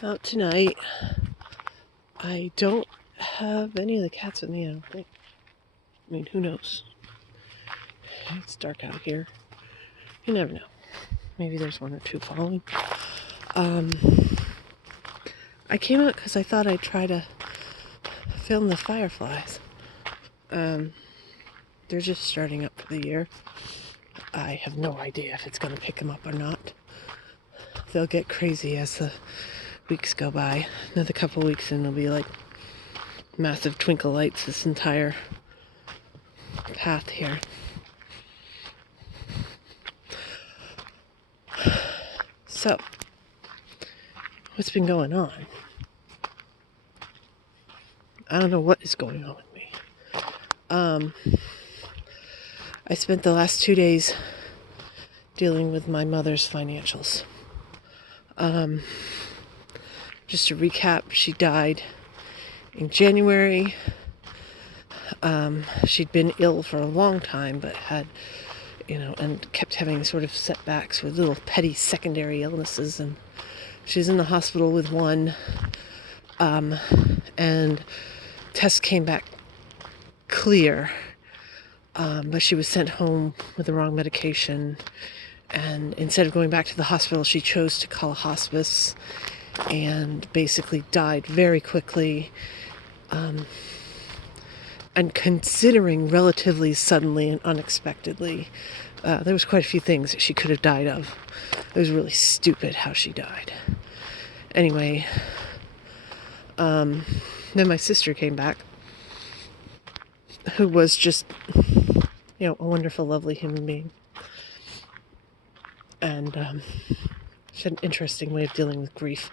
Out tonight. I don't have any of the cats with me, I don't think. I mean, who knows? It's dark out here. You never know. Maybe there's one or two following. I came out because I thought I'd try to film the fireflies. They're just starting up for the year. I have no idea if it's going to pick them up or not. They'll get crazy as the weeks go by. Another couple weeks and it'll be like massive twinkle lights this entire path here. So, what's been going on? I don't know what is going on with me. I spent the last 2 days dealing with my mother's financials. Just to recap, she died in January. She'd been ill for a long time, but had, and kept having sort of setbacks with little petty secondary illnesses. And she's in the hospital with one, and tests came back clear, but she was sent home with the wrong medication. And instead of going back to the hospital, she chose to call a hospice and basically died very quickly. And considering relatively suddenly and unexpectedly, there was quite a few things that she could have died of. It was really stupid how she died. Anyway, then my sister came back, who was just, a wonderful, lovely human being. And she had an interesting way of dealing with grief,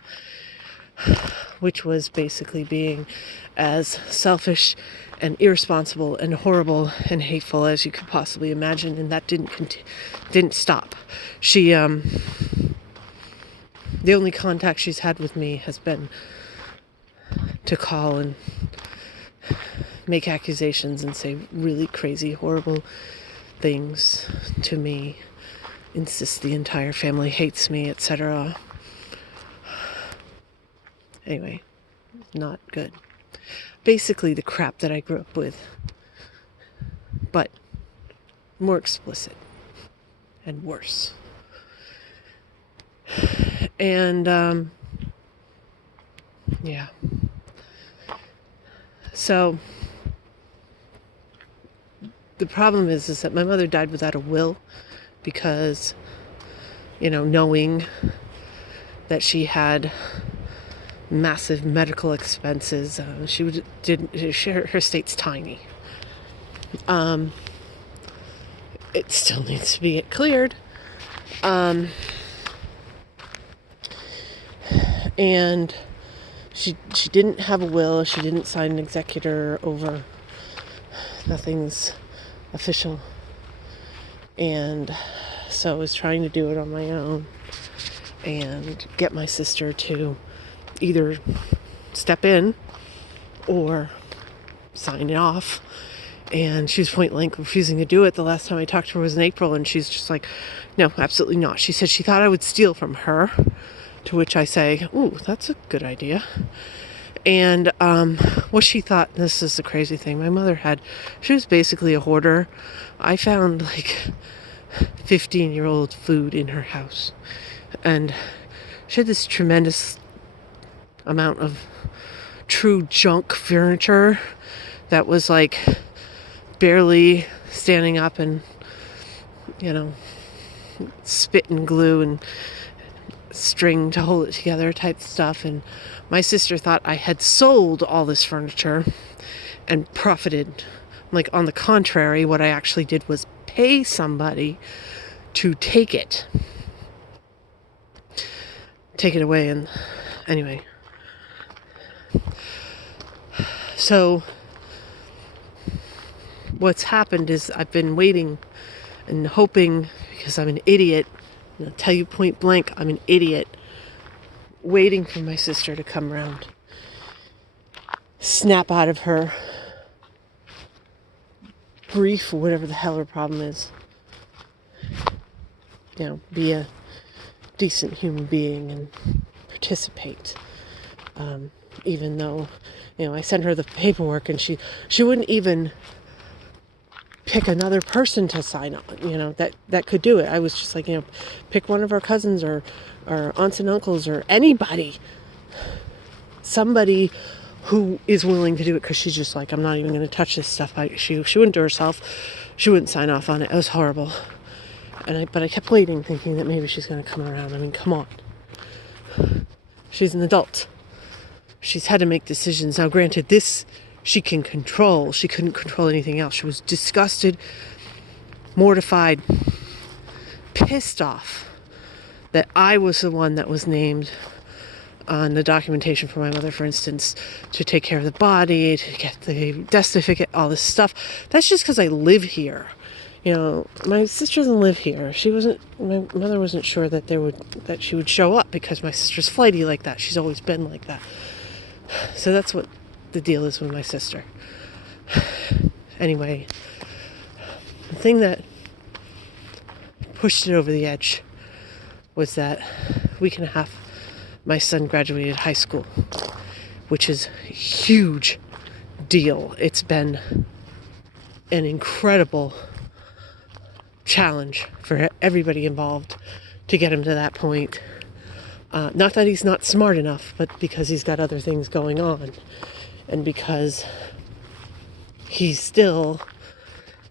which was basically being as selfish and irresponsible and horrible and hateful as you could possibly imagine, and that didn't stop. She, the only contact she's had with me has been to call and make accusations and say really crazy, horrible things to me, insist the entire family hates me, etc. Anyway, not good. Basically the crap that I grew up with, but more explicit and worse. And yeah. So the problem is that my mother died without a will, because, knowing that she had massive medical expenses, her estate's tiny. It still needs to be cleared. And she didn't have a will. She didn't sign an executor over. Nothing's official. And so I was trying to do it on my own and get my sister to either step in or sign it off. And she was point blank refusing to do it. The last time I talked to her was in April, and she's just like, no, absolutely not. She said she thought I would steal from her, to which I say, ooh, that's a good idea. And what she thought, this is the crazy thing, my mother she was basically a hoarder. I found like 15-year-old food in her house, and she had this tremendous amount of true junk furniture that was like barely standing up, and spit and glue and string to hold it together type stuff. And my sister thought I had sold all this furniture and profited. Like, on the contrary, what I actually did was pay somebody to take it away. And anyway, so what's happened is I've been waiting and hoping, because I'm an idiot, I'll tell you point blank, I'm an idiot, waiting for my sister to come around, snap out of her grief, or whatever the hell her problem is, be a decent human being and participate Even though, I sent her the paperwork and she wouldn't even pick another person to sign on, that could do it. I was just like, pick one of our cousins or aunts and uncles or anybody, somebody who is willing to do it, because she's just like, I'm not even going to touch this stuff. She wouldn't do herself. She wouldn't sign off on it. It was horrible. But I kept waiting, thinking that maybe she's going to come around. I mean, come on. She's an adult. She's had to make decisions. Now, granted, this she can control. She couldn't control anything else. She was disgusted, mortified, pissed off that I was the one that was named on the documentation for my mother, for instance, to take care of the body, to get the death certificate, all this stuff. That's just because I live here. My sister doesn't live here. My mother wasn't sure that she would show up, because my sister's flighty like that. She's always been like that. So that's what the deal is with my sister. Anyway, the thing that pushed it over the edge was that week and a half my son graduated high school, which is a huge deal. It's been an incredible challenge for everybody involved to get him to that point. Not that he's not smart enough, but because he's got other things going on, and because he still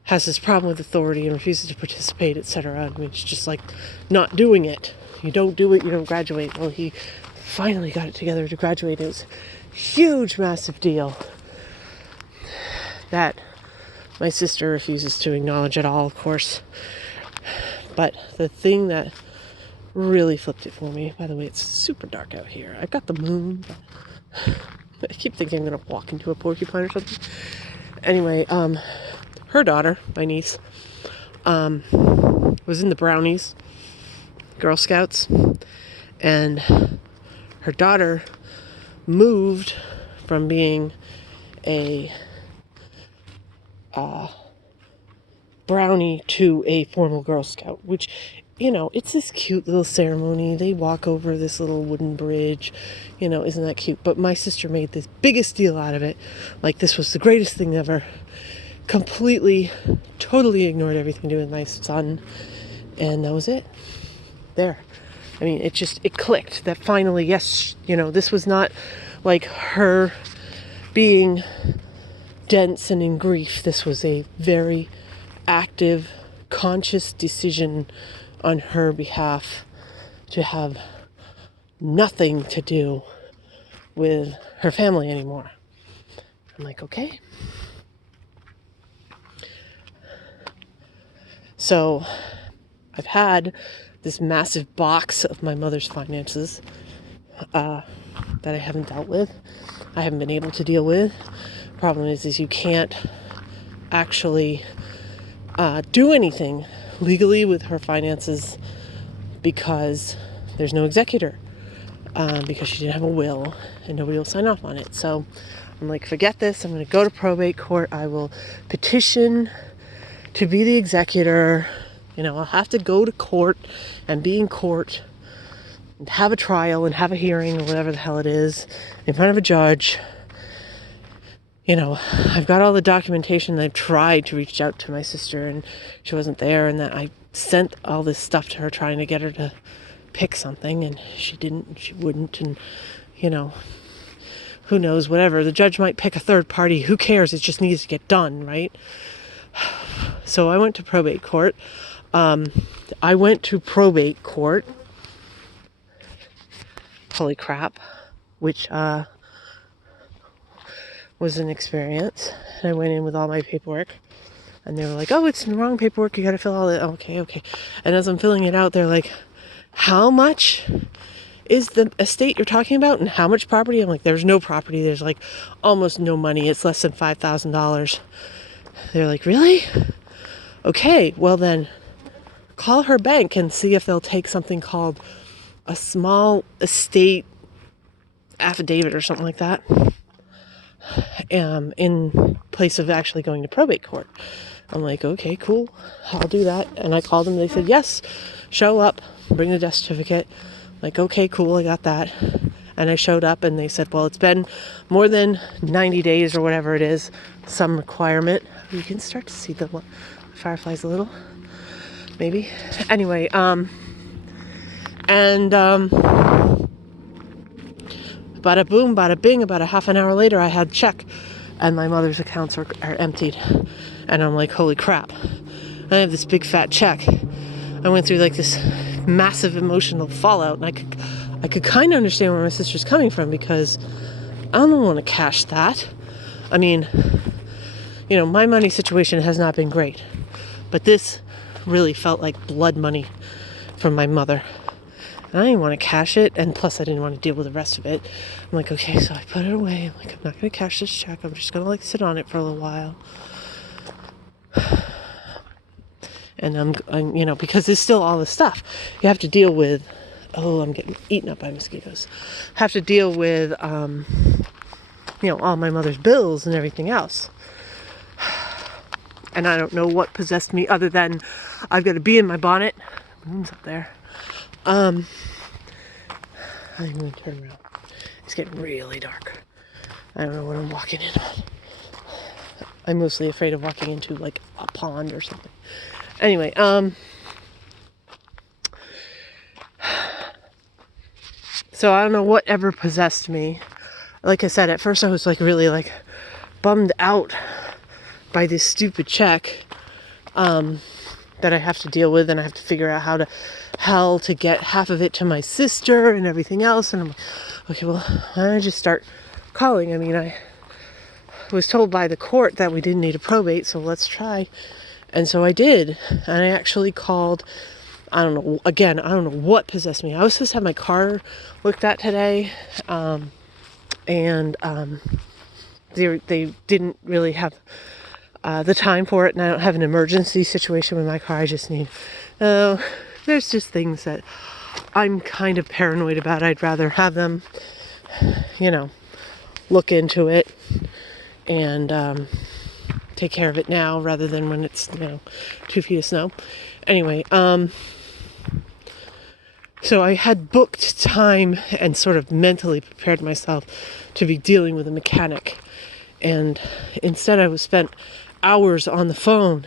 has this problem with authority and refuses to participate, etc. I mean, it's just like not doing it. You don't do it, you don't graduate. Well, he finally got it together to graduate. It was a huge, massive deal that my sister refuses to acknowledge at all, of course. But the thing that really flipped it for me, by the way, it's super dark out here. I've got the moon, but I keep thinking I'm going to walk into a porcupine or something. Anyway, her daughter, my niece, was in the Brownies, Girl Scouts, and her daughter moved from being a brownie to a formal Girl Scout, which, it's this cute little ceremony. They walk over this little wooden bridge, isn't that cute? But my sister made the biggest deal out of it, like this was the greatest thing ever. Completely, totally ignored everything to do with my son, and that was it. There. I mean, it clicked that finally, yes, this was not like her being dense and in grief. This was a very active, conscious decision on her behalf to have nothing to do with her family anymore. I'm like, okay. So I've had this massive box of my mother's finances that I haven't dealt with. I haven't been able to deal with. Problem is you can't actually do anything legally with her finances because there's no executor, because she didn't have a will and nobody will sign off on it. So I'm like, forget this. I'm going to go to probate court. I will petition to be the executor. I'll have to go to court and be in court and have a trial and have a hearing or whatever the hell it is in front of a judge. I've got all the documentation. I've tried to reach out to my sister and she wasn't there, and that I sent all this stuff to her trying to get her to pick something, and she didn't, she wouldn't, and who knows, whatever. The judge might pick a third party. Who cares? It just needs to get done, right? So I went to probate court. Holy crap. Which was an experience. And I went in with all my paperwork. And they were like, oh, it's in the wrong paperwork. You got to fill all that. Okay. And as I'm filling it out, they're like, how much is the estate you're talking about? And how much property? I'm like, there's no property. There's like almost no money. It's less than $5,000. They're like, really? Okay, well then call her bank and see if they'll take something called a small estate affidavit or something like that, in place of actually going to probate court. I'm like, okay, cool, I'll do that. And I called them. They said, yes, show up, bring the death certificate. Like, okay, cool, I got that. And I showed up and they said, well, it's been more than 90 days or whatever it is, some requirement. You can start to see the fireflies a little, maybe. Anyway, bada boom, bada bing, about a half an hour later, I had check and my mother's accounts are emptied. And I'm like, holy crap. I have this big fat check. I went through like this massive emotional fallout, and I could kind of understand where my sister's coming from, because I don't want to cash that. I mean, you know, my money situation has not been great, but this really felt like blood money from my mother. And I didn't want to cash it, and plus I didn't want to deal with the rest of it. I'm like, okay, so I put it away. I'm like, I'm not going to cash this check. I'm just going to like sit on it for a little while. And I'm, you know, because there's still all this stuff you have to deal with. Oh, I'm getting eaten up by mosquitoes. Have to deal with, you know, all my mother's bills and everything else. And I don't know what possessed me other than I've got to be in my bonnet. Moon's up there. I'm going to turn around. It's getting really dark. I don't know what I'm walking in on. I'm mostly afraid of walking into like a pond or something. Anyway, so I don't know whatever possessed me. Like I said, at first I was like really like bummed out by this stupid check that I have to deal with, and I have to figure out how to get half of it to my sister and everything else. And I'm like, okay, well, why don't I just start calling? I mean, I was told by the court that we didn't need a probate, so let's try. And so I did, and I actually called. I don't know, again, I don't know what possessed me. I was supposed to have my car looked at today, and they didn't really have the time for it, and I don't have an emergency situation with my car. I just need, there's just things that I'm kind of paranoid about. I'd rather have them, you know, look into it and take care of it now rather than when it's, you know, 2 feet of snow. Anyway, so I had booked time and sort of mentally prepared myself to be dealing with a mechanic. And instead I was spent hours on the phone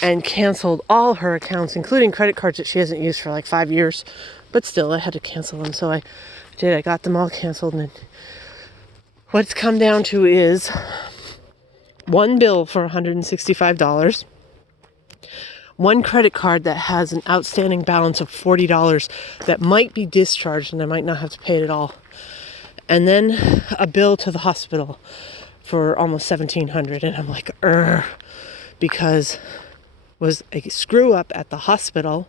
and canceled all her accounts, including credit cards that she hasn't used for like 5 years. But still, I had to cancel them. So I did. I got them all canceled. And what it's come down to is one bill for $165. One credit card that has an outstanding balance of $40 that might be discharged and I might not have to pay it at all. And then a bill to the hospital for almost $1,700. And I'm like, because was a screw up at the hospital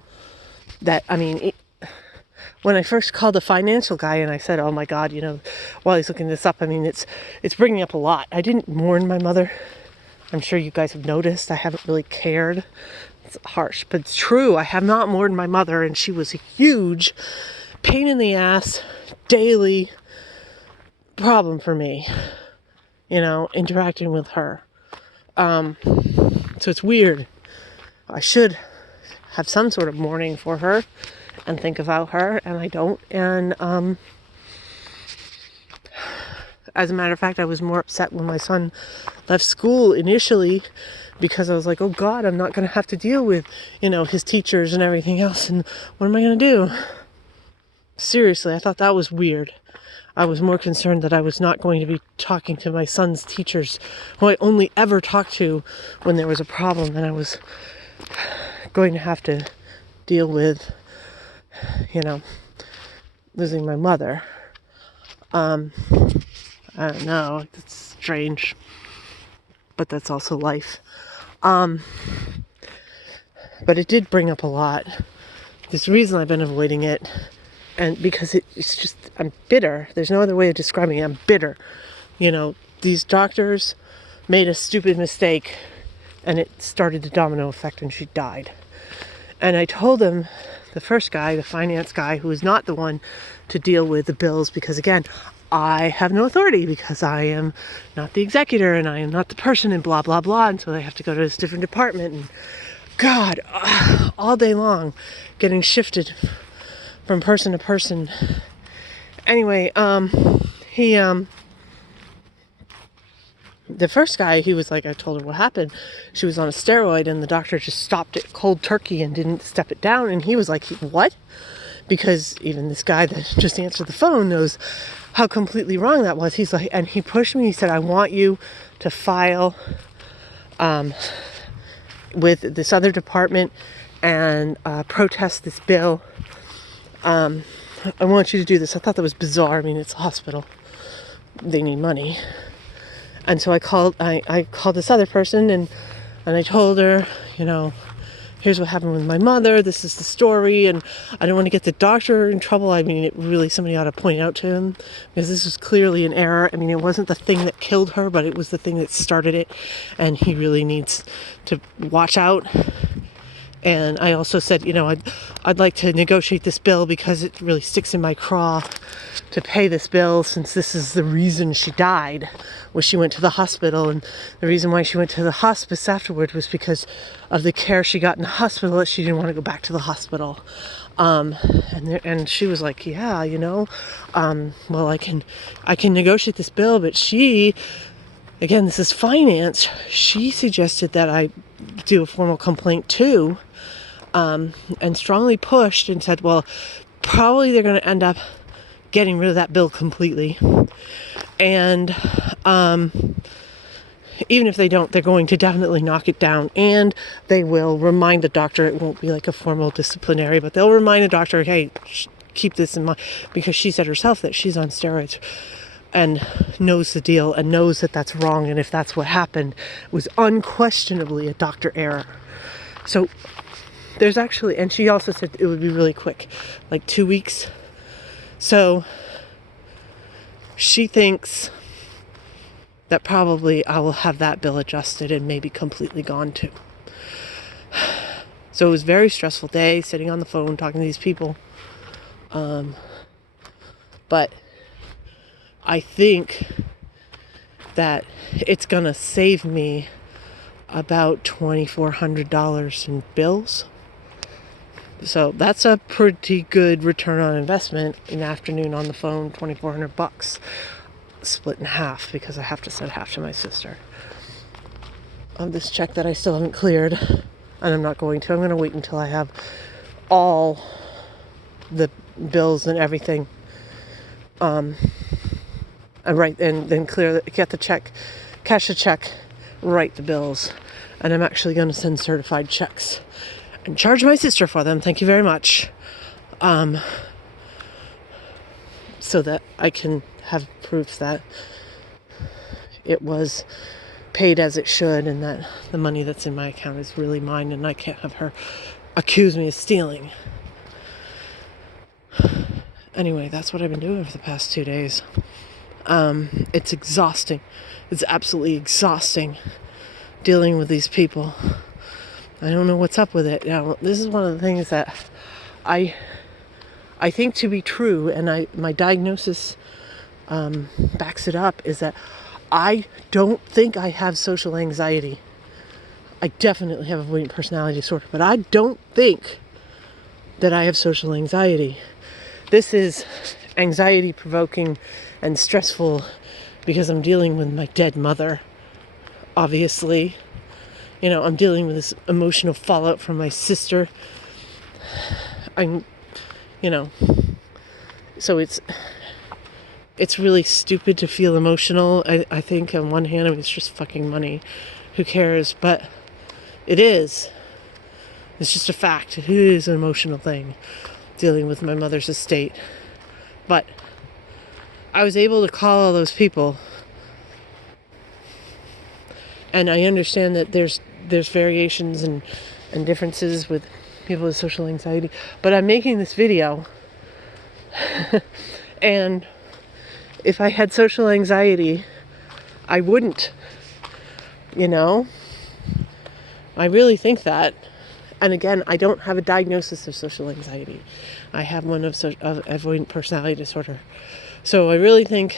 that, I mean, when I first called the financial guy and I said, oh my God, you know, while he's looking this up, I mean, it's bringing up a lot. I didn't mourn my mother. I'm sure you guys have noticed. I haven't really cared. It's harsh, but it's true. I have not mourned my mother, and she was a huge pain in the ass, daily problem for me, you know, interacting with her. So it's weird. I should have some sort of mourning for her and think about her, and I don't. And as a matter of fact, I was more upset when my son left school initially, because I was like, oh God, I'm not going to have to deal with, you know, his teachers and everything else. And what am I going to do? Seriously, I thought that was weird. I was more concerned that I was not going to be talking to my son's teachers, who I only ever talked to when there was a problem, and I was going to have to deal with, you know, losing my mother. I don't know. It's strange, but that's also life. But it did bring up a lot. There's a reason I've been avoiding it, and because it's just, I'm bitter. There's no other way of describing it. I'm bitter. You know, these doctors made a stupid mistake, and it started the domino effect, and she died. And I told them, the first guy, the finance guy, who was not the one to deal with the bills, because again, I have no authority, because I am not the executor and I am not the person, and blah, blah, blah. And so they have to go to this different department, and God, all day long getting shifted from person to person. Anyway, he, the first guy, he was like, I told her what happened. She was on a steroid and the doctor just stopped it cold turkey and didn't step it down. And he was like, what? Because even this guy that just answered the phone knows how completely wrong that was. He's like, and he pushed me. He said, I want you to file with this other department and protest this bill. I want you to do this. I thought that was bizarre. I mean, it's a hospital. They need money. And so I called this other person and I told her, you know, here's what happened with my mother. This is the story. And I don't want to get the doctor in trouble. I mean, somebody ought to point out to him because this was clearly an error. I mean, it wasn't the thing that killed her, but it was the thing that started it. And he really needs to watch out. And I also said, you know, I'd like to negotiate this bill because it really sticks in my craw to pay this bill, since this is the reason she died, was she went to the hospital. And the reason why she went to the hospice afterward was because of the care she got in the hospital, that she didn't want to go back to the hospital. And she was like, yeah, you know, well, I can negotiate this bill, but she, again, this is finance. She suggested that I do a formal complaint too, and strongly pushed and said, well, probably they're going to end up getting rid of that bill completely. And even if they don't, they're going to definitely knock it down. And they will remind the doctor, it won't be like a formal disciplinary, but they'll remind the doctor, hey, keep this in mind, because she said herself that she's on steroids and knows the deal and knows that that's wrong. And if that's what happened, it was unquestionably a doctor error. So there's actually, and she also said it would be really quick, like 2 weeks. So she thinks that probably I will have that bill adjusted and maybe completely gone too. So it was a very stressful day, sitting on the phone talking to these people. But I think that it's going to save me about $2,400 in bills. So that's a pretty good return on investment. An afternoon on the phone, $2,400, split in half, because I have to send half to my sister of this check that I still haven't cleared. And I'm not going to. I'm going to wait until I have all the bills and everything. And then get the check, cash the check, write the bills. And I'm actually going to send certified checks and charge my sister for them. Thank you very much. So that I can have proof that it was paid as it should, and that the money that's in my account is really mine, and I can't have her accuse me of stealing. Anyway, that's what I've been doing for the past 2 days. It's exhausting. It's absolutely exhausting dealing with these people. I don't know what's up with it. Now, this is one of the things that I think to be true, and my diagnosis backs it up, is that I don't think I have social anxiety. I definitely have avoidant personality disorder, but I don't think that I have social anxiety. This is anxiety provoking and stressful because I'm dealing with my dead mother, obviously. You know, I'm dealing with this emotional fallout from my sister. So it's really stupid to feel emotional. I think on one hand, I mean, it's just fucking money. Who cares? But it is. It's just a fact. It is an emotional thing, dealing with my mother's estate. But I was able to call all those people. And I understand that there's variations and differences with people with social anxiety. But I'm making this video. And if I had social anxiety, I wouldn't. You know? I really think that. And again, I don't have a diagnosis of social anxiety. I have one of avoidant personality disorder. So I really think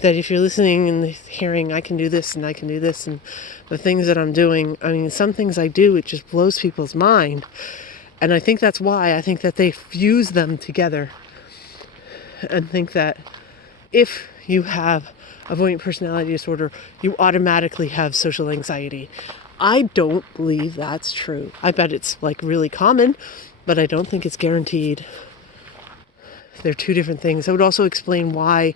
that if you're listening and hearing I can do this and I can do this, and the things that I'm doing, I mean, some things I do, it just blows people's mind. And I think that's why I think that they fuse them together. and think that if you have avoidant personality disorder, you automatically have social anxiety. I don't believe that's true. I bet it's like really common, but I don't think it's guaranteed. They're two different things. I would also explain why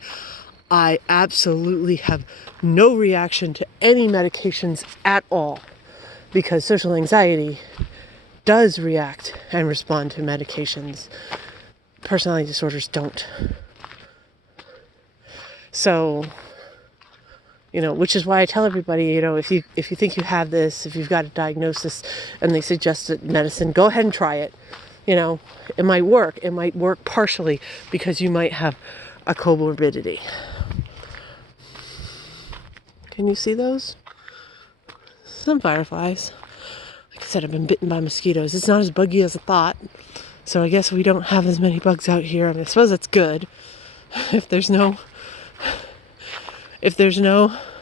I absolutely have no reaction to any medications at all, because social anxiety does react and respond to medications. Personality disorders don't. So, which is why I tell everybody, if you think you have this, if you've got a diagnosis and they suggest medicine, go ahead and try it. It might work. It might work partially because you might have a comorbidity. Can you see those? Some fireflies. Like I said, I've been bitten by mosquitoes. It's not as buggy as I thought. So I guess we don't have as many bugs out here. I mean, I suppose that's good. If there's no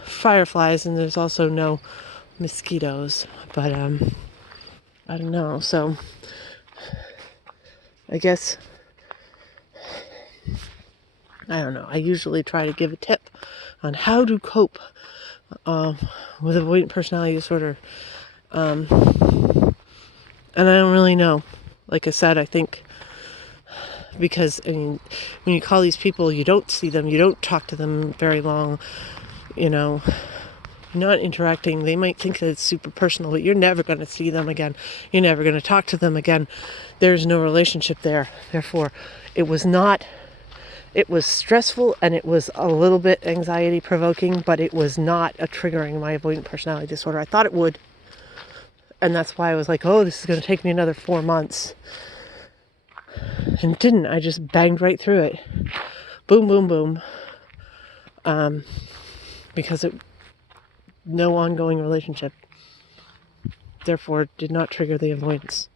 fireflies, and there's also no mosquitoes. But I don't know. So I guess, I don't know. I usually try to give a tip on how to cope with avoidant personality disorder. And I don't really know. Like I said, I think because, when you call these people, you don't see them, you don't talk to them very long, you're not interacting. They might think that it's super personal, but you're never going to see them again. You're never going to talk to them again. There's no relationship there. Therefore, it was stressful and it was a little bit anxiety provoking, but it was not a triggering my avoidant personality disorder. I thought it would. And that's why I was like, oh, this is going to take me another 4 months. And it didn't. I just banged right through it. Boom, boom, boom. Because no ongoing relationship. Therefore, did not trigger the avoidance.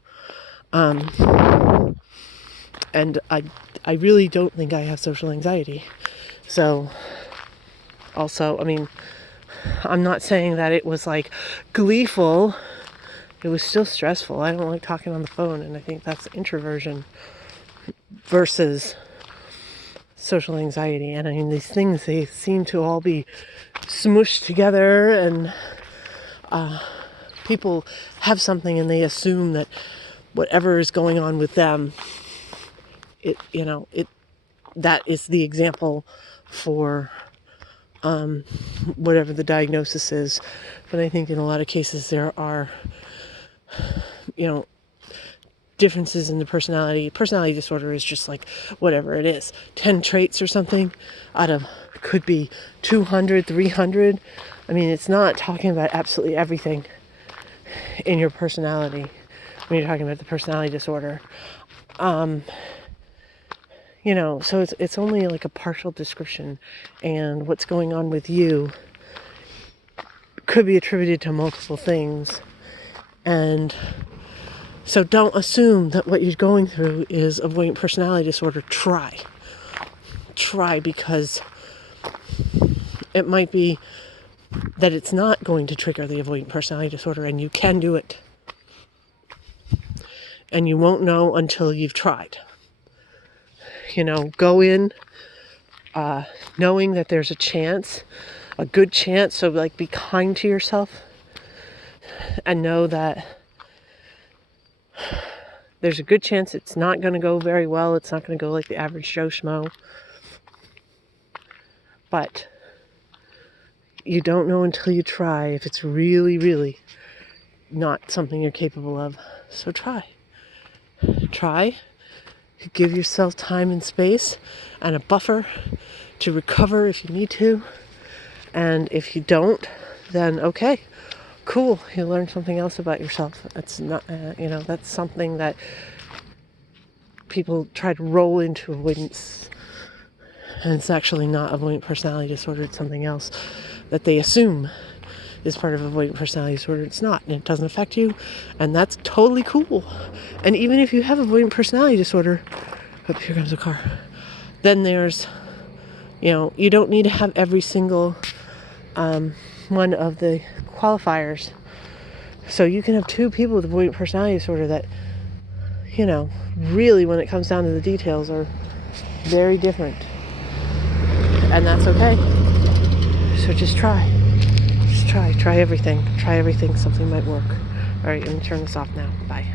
And I really don't think I have social anxiety. So, also, I'm not saying that it was like gleeful. It was still stressful. I don't like talking on the phone, and I think that's introversion versus social anxiety. And these things, they seem to all be smooshed together, and people have something and they assume that whatever is going on with them, that is the example for whatever the diagnosis is. But I think in a lot of cases there are differences in the personality. Personality disorder is just like whatever it is, 10 traits or something out of, could be 200, 300. It's not talking about absolutely everything in your personality when you're talking about the personality disorder. So it's only like a partial description, and what's going on with you could be attributed to multiple things. And so don't assume that what you're going through is avoidant personality disorder. Try, because it might be that it's not going to trigger the avoidant personality disorder, and you can do it. And you won't know until you've tried. Go in knowing that there's a chance, a good chance. So be kind to yourself, and know that there's a good chance it's not going to go very well. It's not going to go like the average Joe Schmo. But you don't know until you try if it's really, really not something you're capable of. So try. Give yourself time and space and a buffer to recover if you need to. And if you don't, then okay, cool. You learn something else about yourself. That's not, that's something that people try to roll into avoidance. And it's actually not avoidant personality disorder. It's something else that they assume is part of avoidant personality disorder. It's not, and it doesn't affect you, and that's totally cool. And even if you have avoidant personality disorder, oh, here comes a car, then there's, you don't need to have every single one of the qualifiers. So you can have 2 people with avoidant personality disorder that, really when it comes down to the details are very different. And that's okay. So just try everything. Try everything. Something might work. All right, I'm going to turn this off now. Bye.